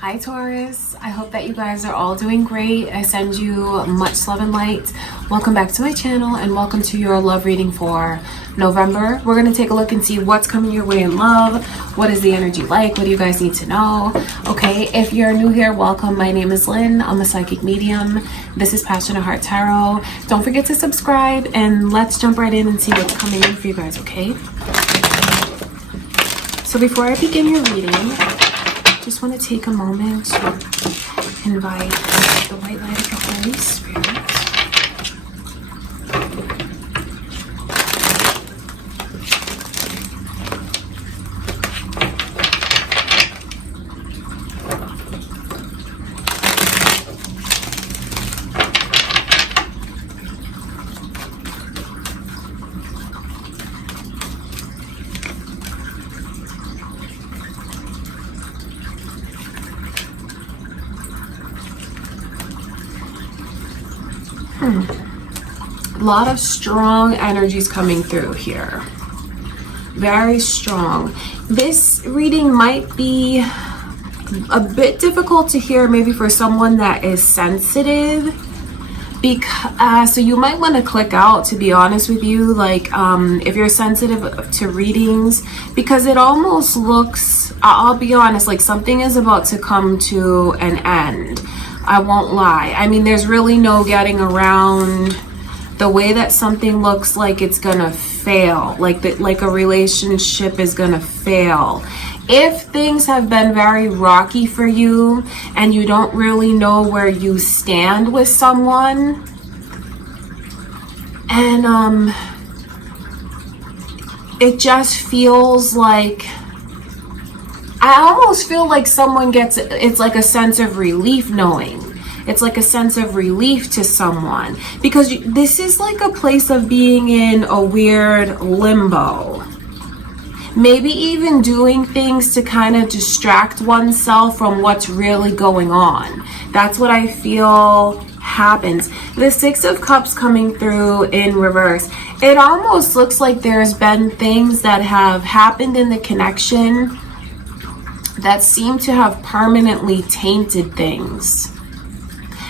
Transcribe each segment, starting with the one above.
Hi Taurus, I hope that you guys are all doing great. I send you much love and light. Welcome back to my channel and welcome to your love reading for November. We're going to take a look and see what's coming your way in love. What is the energy like? What do you guys need to know? Okay, if you're new here, welcome. My name is Lynn. I'm a psychic medium. This is Passionate Heart Tarot. Don't forget to subscribe and let's jump right in and see what's coming in for you guys, okay? So before I begin your reading, just want to take a moment to invite the white light of the Holy Spirit. A lot of strong energies coming through here. Very strong. This reading might be a bit difficult to hear maybe for someone that is sensitive, because so you might want to click out, to be honest with you, like if you're sensitive to readings, because it almost looks, I'll be honest, like something is about to come to an end. I won't lie. I mean, there's really no getting around the way that something looks like it's gonna fail, like a relationship is gonna fail. If things have been very rocky for you and you don't really know where you stand with someone, and it just feels like, I almost feel like someone gets, it's like a sense of relief knowing. It's like a sense of relief to someone, because this is like a place of being in a weird limbo. Maybe even doing things to kind of distract oneself from what's really going on. That's what I feel happens. The Six of Cups coming through in reverse. It almost looks like there's been things that have happened in the connection that seem to have permanently tainted things.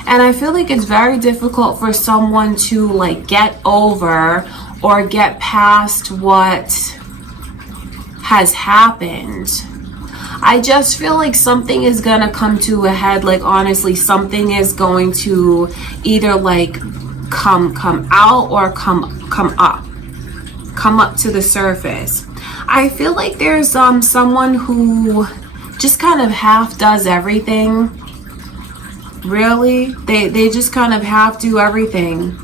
And I feel like it's very difficult for someone to like get over or get past what has happened. I just feel like something is gonna come to a head. Like honestly, something is going to either like come out or come up to the surface. I feel like there's someone who just kind of half does everything. Really, they just kind of half do everything.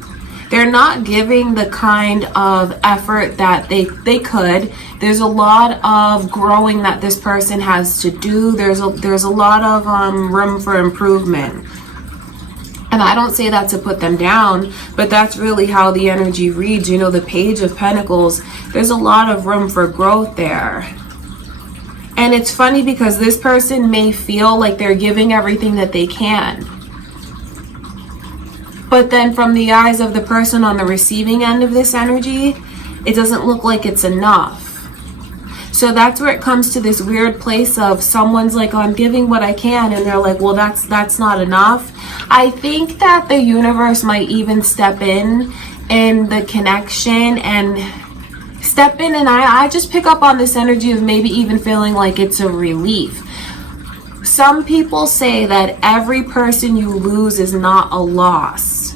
They're not giving the kind of effort that they could. There's a lot of growing that this person has to do. There's a lot of room for improvement. And I don't say that to put them down, but that's really how the energy reads. You know, the Page of Pentacles, there's a lot of room for growth there. And it's funny because this person may feel like they're giving everything that they can. But then from the eyes of the person on the receiving end of this energy, it doesn't look like it's enough. So that's where it comes to this weird place of someone's like, oh, I'm giving what I can. And they're like, well, that's not enough. I think that the universe might even step in the connection and step in, and I just pick up on this energy of maybe even feeling like it's a relief. Some people say that every person you lose is not a loss.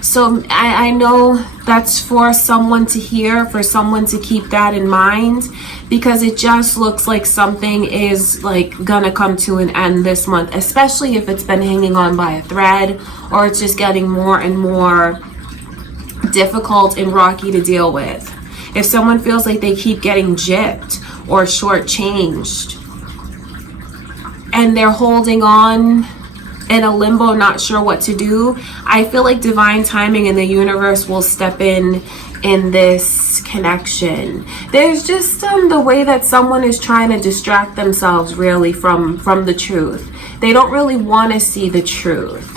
So I know that's for someone to hear, for someone to keep that in mind, because it just looks like something is like gonna come to an end this month, especially if it's been hanging on by a thread or it's just getting more and more difficult and rocky to deal with. If someone feels like they keep getting gypped or shortchanged and they're holding on in a limbo, not sure what to do, I feel like divine timing and the universe will step in this connection. There's just the way that someone is trying to distract themselves really from the truth. They don't really want to see the truth.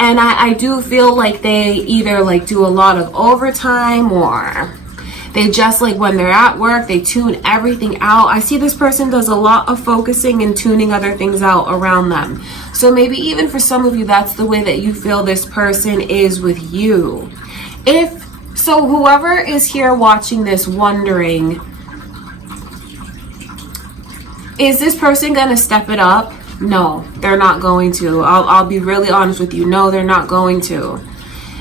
And I do feel like they either like do a lot of overtime, or They just, like, when they're at work, they tune everything out. I see this person does a lot of focusing and tuning other things out around them. So maybe even for some of you, that's the way that you feel this person is with you. So whoever is here watching this wondering, is this person going to step it up? No, they're not going to. I'll be really honest with you. No, they're not going to.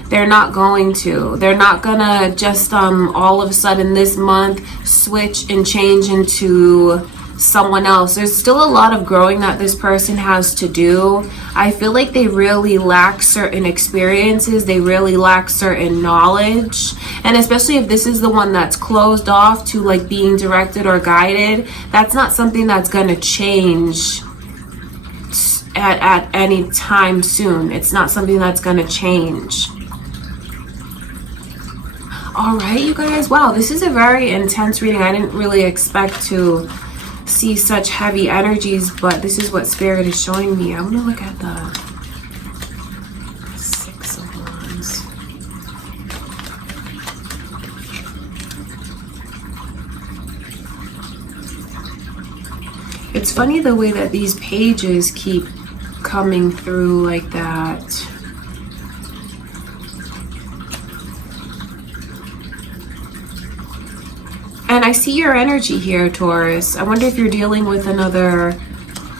They're not going to. They're not gonna just all of a sudden this month switch and change into someone else. There's still a lot of growing that this person has to do. I feel like they really lack certain experiences. They really lack certain knowledge. And especially if this is the one that's closed off to like being directed or guided, that's not something that's gonna change at any time soon. It's not something that's gonna change. All right, you guys. Wow, this is a very intense reading. I didn't really expect to see such heavy energies, but this is what Spirit is showing me. I'm gonna look at the Six of Wands. It's funny the way that these pages keep coming through like that. And I see your energy here, Taurus. I wonder if you're dealing with another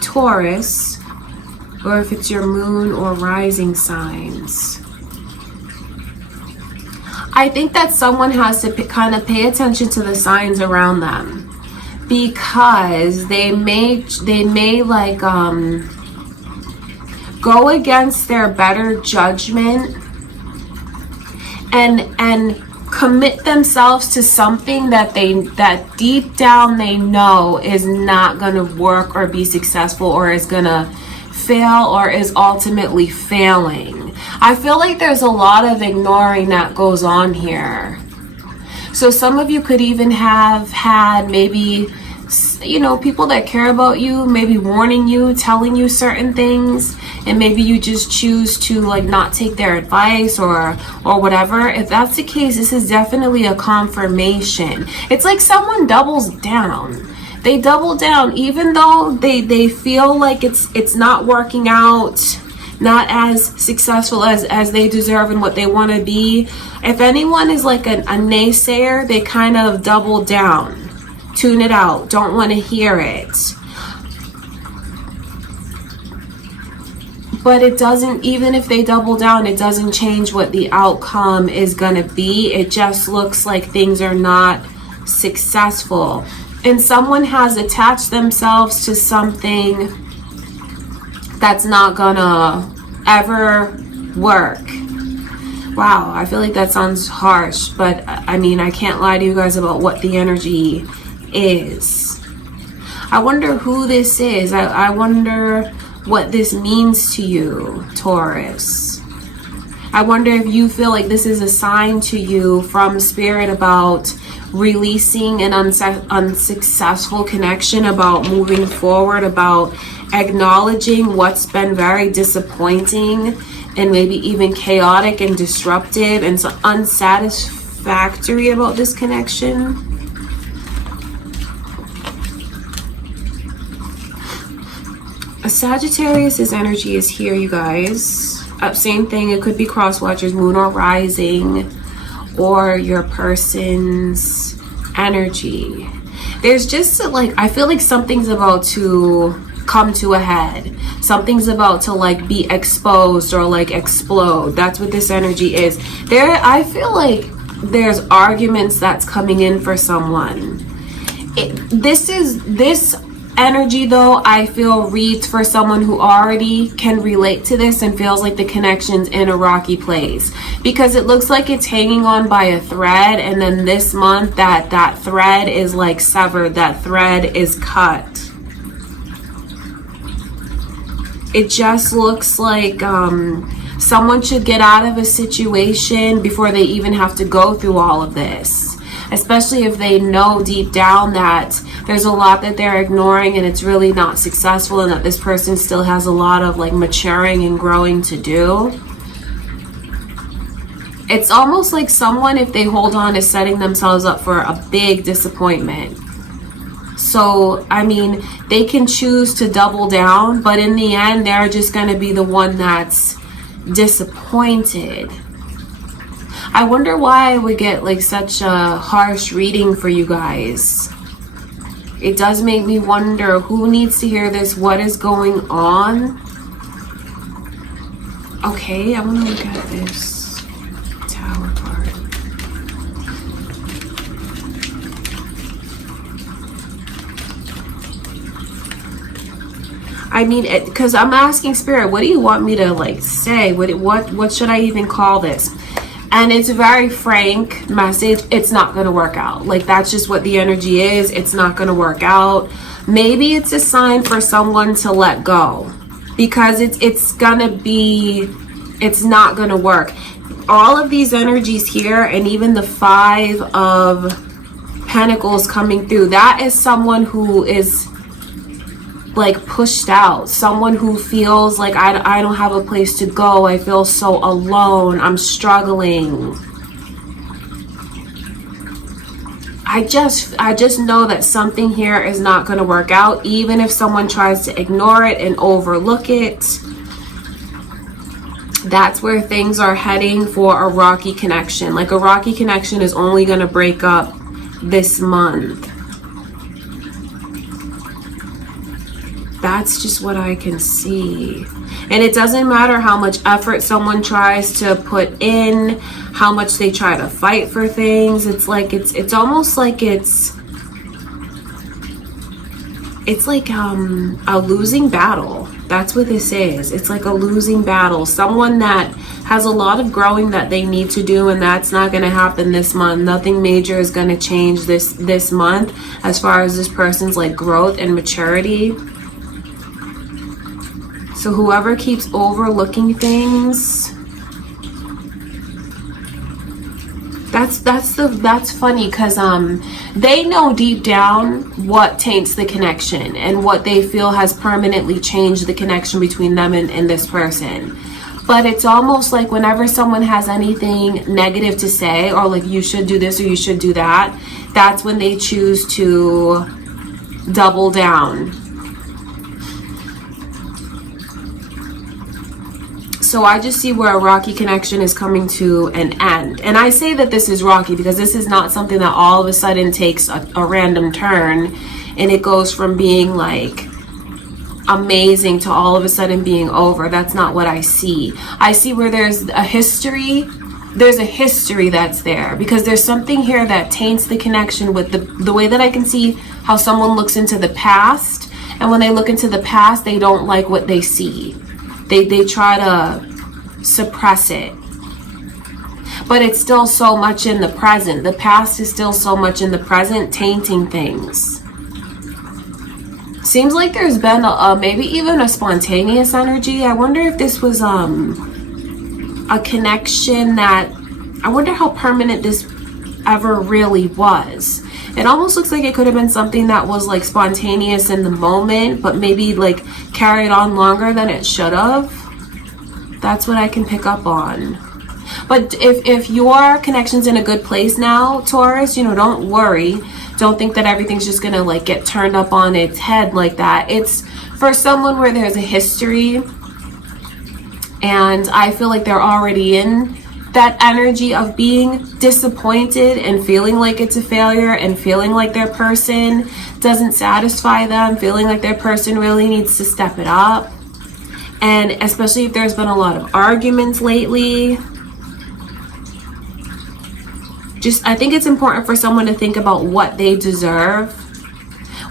Taurus, or if it's your moon or rising signs. I think that someone has to kind of pay attention to the signs around them, because they may like go against their better judgment and commit themselves to something that deep down they know is not going to work or be successful, or is going to fail, or is ultimately failing. I feel like there's a lot of ignoring that goes on here. So some of you could even have had maybe, you know, people that care about you, maybe warning you, telling you certain things, and maybe you just choose to like not take their advice or whatever. If that's the case, this is definitely a confirmation. It's like someone doubles down. They double down even though they feel like it's not working out, not as successful as they deserve and what they want to be. If anyone is like a naysayer, they kind of double down, tune it out, don't want to hear it. But it doesn't, even if they double down, it doesn't change what the outcome is going to be. It just looks like things are not successful. And someone has attached themselves to something that's not going to ever work. Wow, I feel like that sounds harsh, but I mean, I can't lie to you guys about what the energy is. I wonder who this is. I wonder what this means to you, Taurus. I wonder if you feel like this is a sign to you from Spirit about releasing an unsuccessful connection, about moving forward, about acknowledging what's been very disappointing and maybe even chaotic and disruptive and so unsatisfactory about this connection. A Sagittarius's energy is here, you guys. Same thing, it could be cross watchers, moon or rising, or your person's energy. There's just like, I feel like something's about to come to a head. Something's about to like be exposed or like explode. That's what this energy is. I feel like there's arguments that's coming in for someone. This energy though, I feel reads for someone who already can relate to this and feels like the connection's in a rocky place, because it looks like it's hanging on by a thread, and then this month that thread is like severed, that thread is cut. It just looks like someone should get out of a situation before they even have to go through all of this, especially if they know deep down that there's a lot that they're ignoring and it's really not successful, and that this person still has a lot of like maturing and growing to do. It's almost like someone, if they hold on, is setting themselves up for a big disappointment. So, I mean, they can choose to double down, but in the end, they're just going to be the one that's disappointed. I wonder why I would get like such a harsh reading for you guys. It does make me wonder who needs to hear this, what is going on. Okay, I want to look at this Tower card. I mean, because I'm asking Spirit, what do you want me to like say? What should I even call this? And it's a very frank message. It's not going to work out. Like, that's just what the energy is. It's not going to work out. Maybe it's a sign for someone to let go, because it's not going to work. All of these energies here, and even the 5 of Pentacles coming through, that is someone who is like pushed out, someone who feels like I don't have a place to go, I feel so alone, I'm struggling. I just know that something here is not going to work out, even if someone tries to ignore it and overlook it. That's where things are heading for a rocky connection. Like, a rocky connection is only going to break up this month. That's just what I can see. And it doesn't matter how much effort someone tries to put in, how much they try to fight for things. It's like, it's almost like it's like a losing battle. That's what this is. It's like a losing battle. Someone that has a lot of growing that they need to do, and that's not going to happen this month. Nothing major is going to change this month as far as this person's like growth and maturity. So whoever keeps overlooking things, that's funny, because they know deep down what taints the connection and what they feel has permanently changed the connection between them and this person. But it's almost like whenever someone has anything negative to say, or like you should do this or you should do that, that's when they choose to double down. So I just see where a rocky connection is coming to an end. And I say that this is rocky because this is not something that all of a sudden takes a random turn and it goes from being like amazing to all of a sudden being over. That's not what I see. I see where there's a history. There's a history that's there, because there's something here that taints the connection with the way that I can see how someone looks into the past. And when they look into the past, they don't like what they see. They try to suppress it, but it's still so much in the present. The past is still so much in the present, tainting things. Seems like there's been maybe even a spontaneous energy. I wonder if this was a connection that, I wonder how permanent this ever really was. It almost looks like it could have been something that was like spontaneous in the moment, but maybe like carried on longer than it should have. That's what I can pick up on. But if your connection's in a good place now, Taurus, you know, don't worry. Don't think that everything's just gonna like get turned up on its head like that. It's for someone where there's a history, and I feel like they're already in that energy of being disappointed and feeling like it's a failure and feeling like their person doesn't satisfy them, feeling like their person really needs to step it up. And especially if there's been a lot of arguments lately, I think it's important for someone to think about what they deserve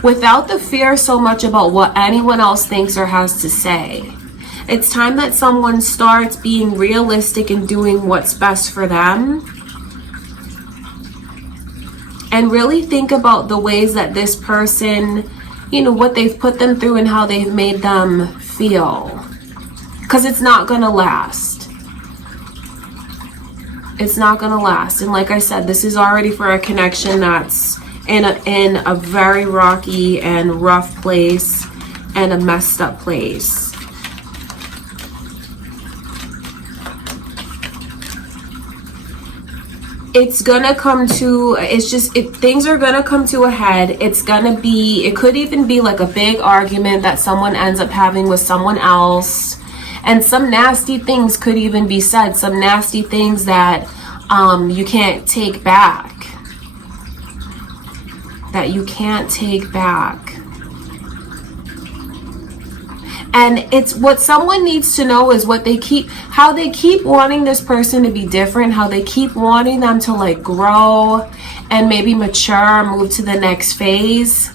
without the fear so much about what anyone else thinks or has to say. It's time that someone starts being realistic and doing what's best for them. And really think about the ways that this person, you know, what they've put them through and how they've made them feel. Because it's not going to last. It's not going to last. And like I said, this is already for a connection that's in a very rocky and rough place and a messed up place. it's gonna come to, things are gonna come to a head. It could even be like a big argument that someone ends up having with someone else, and some nasty things could even be said, some nasty things that you can't take back, And it's what someone needs to know is how they keep wanting this person to be different, how they keep wanting them to like grow and maybe mature, move to the next phase.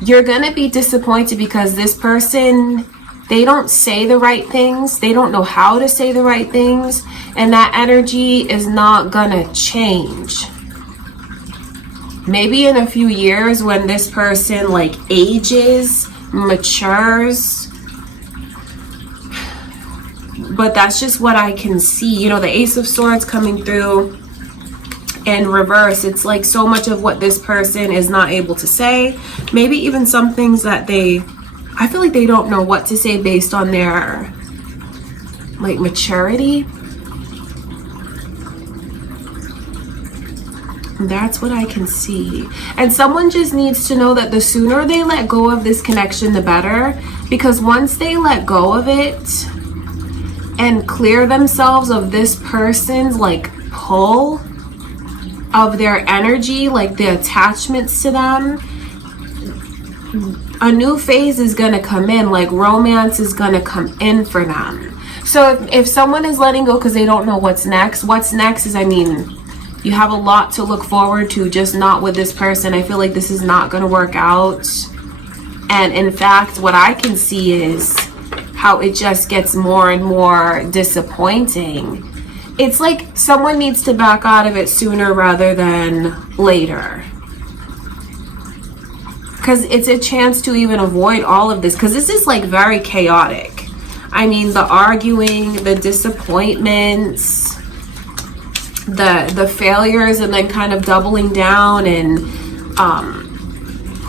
You're gonna be disappointed because this person, they don't say the right things, they don't know how to say the right things, and that energy is not gonna change. Maybe in a few years when this person like ages, matures, but that's just what I can see. You know, the Ace of Swords coming through in reverse. It's like so much of what this person is not able to say. Maybe even some things that I feel like they don't know what to say based on their like maturity. That's what I can see. And someone just needs to know that the sooner they let go of this connection, the better. Because once they let go of it and clear themselves of this person's like pull of their energy, like the attachments to them, a new phase is gonna come in, like romance is gonna come in for them. So if someone is letting go because they don't know what's next is, I mean, you have a lot to look forward to, just not with this person. I feel like this is not gonna work out. And in fact, what I can see is how it just gets more and more disappointing. It's like someone needs to back out of it sooner rather than later. Because it's a chance to even avoid all of this. Because this is like very chaotic. I mean, the arguing, the disappointments, the failures, and then kind of doubling down. And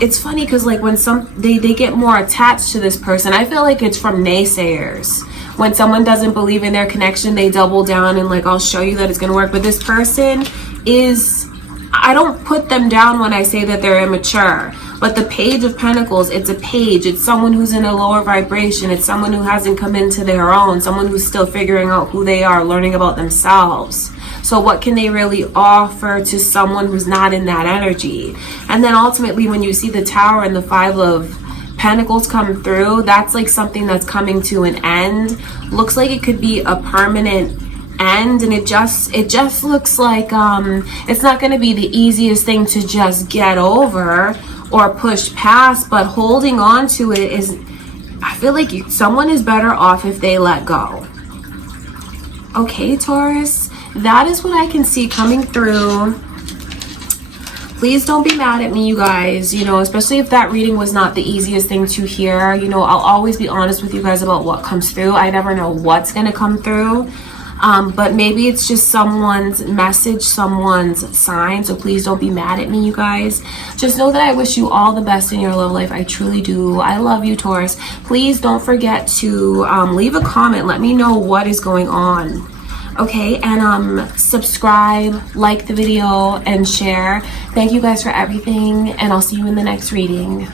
it's funny because like when they get more attached to this person, I feel like it's from naysayers. When someone doesn't believe in their connection, they double down and like, I'll show you that it's gonna work. But this person is, I don't put them down when I say that they're immature. But the Page of Pentacles, it's a page. It's someone who's in a lower vibration. It's someone who hasn't come into their own. Someone who's still figuring out who they are, learning about themselves. So what can they really offer to someone who's not in that energy? And then ultimately, when you see the Tower and the Five of Pentacles come through, that's like something that's coming to an end. Looks like it could be a permanent end, and it just looks like it's not going to be the easiest thing to just get over or push past, but holding on to it is, I feel like someone is better off if they let go. Okay, Taurus, that is what I can see coming through. Please don't be mad at me, you guys, you know, especially if that reading was not the easiest thing to hear. You know, I'll always be honest with you guys about what comes through. I never know what's going to come through. But maybe it's just someone's message, someone's sign. So please don't be mad at me, you guys. Just know that I wish you all the best in your love life. I truly do. I love you, Taurus. Please don't forget to leave a comment. Let me know what is going on. Okay, and subscribe, like the video, and share. Thank you guys for everything, and I'll see you in the next reading.